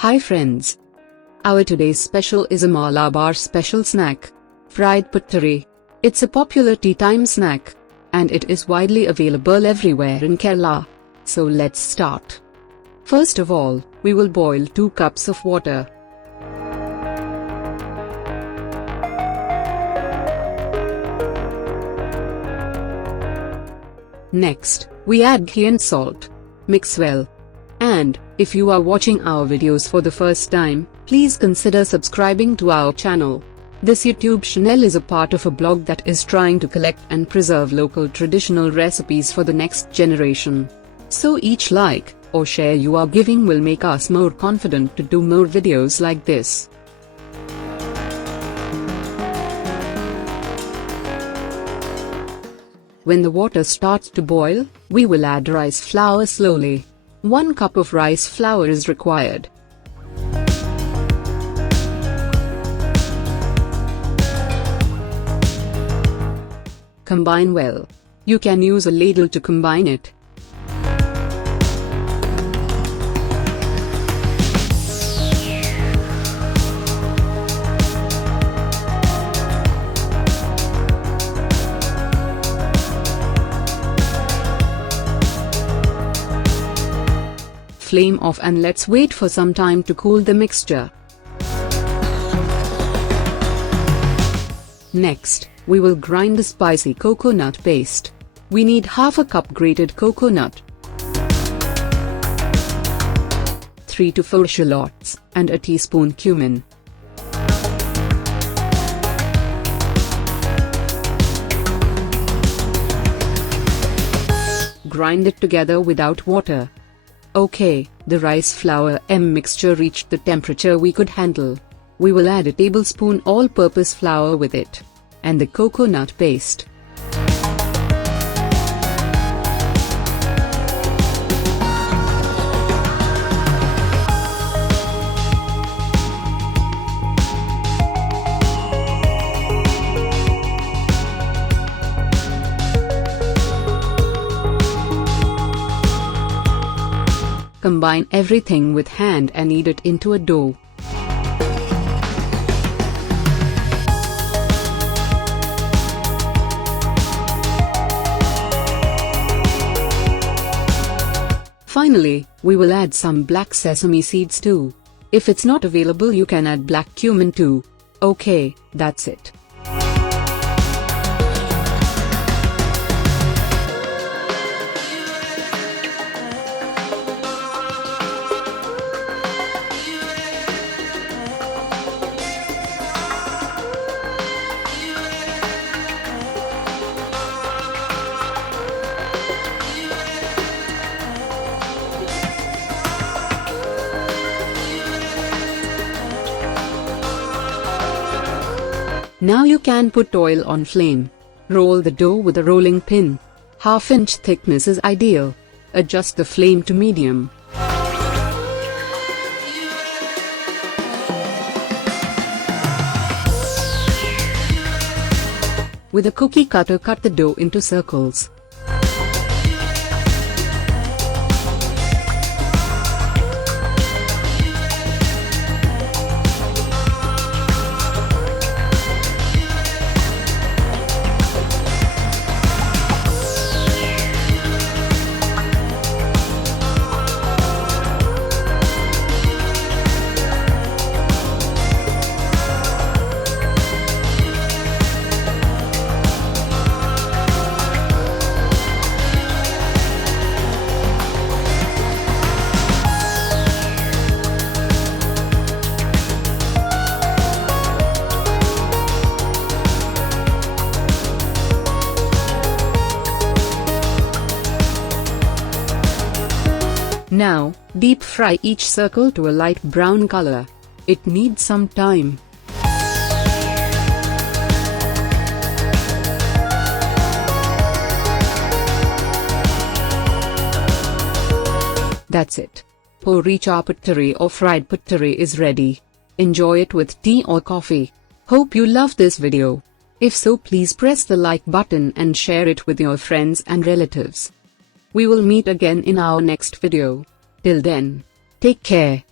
Hi friends. Our today's special is a Malabar special snack, fried pathiri. It's a popular tea time snack, and it is widely available everywhere in Kerala. So let's start. First of all, we will boil 2 cups of water. Next, we add ghee and salt. Mix well. And, if you are watching our videos for the first time, please consider subscribing to our channel. This YouTube channel is a part of a blog that is trying to collect and preserve local traditional recipes for the next generation. So each like or share you are giving will make us more confident to do more videos like this. When the water starts to boil, we will add rice flour slowly. 1 cup of rice flour is required. Combine well. You can use a ladle to combine it. Flame off and let's wait for some time to cool the mixture. Next, we will grind the spicy coconut paste. We need half a cup grated coconut, 3 to 4 shallots, and a teaspoon cumin. Grind it together without water. Okay, the rice flour mixture reached the temperature we could handle. We will add a tablespoon all-purpose flour with it, and the coconut paste. Combine everything with hand and knead it into a dough. Finally, we will add some black sesame seeds too. If it's not available, you can add black cumin too. Okay, that's it. Now you can put oil on flame. Roll the dough with a rolling pin. 1/2 inch thickness is ideal. Adjust the flame to medium. With a cookie cutter, cut the dough into circles. Now, deep fry each circle to a light brown color. It needs some time. That's it. Poricha Pathiri or fried pathiri is ready. Enjoy it with tea or coffee. Hope you loved this video. If so, please press the like button and share it with your friends and relatives. We will meet again in our next video. Till then, take care.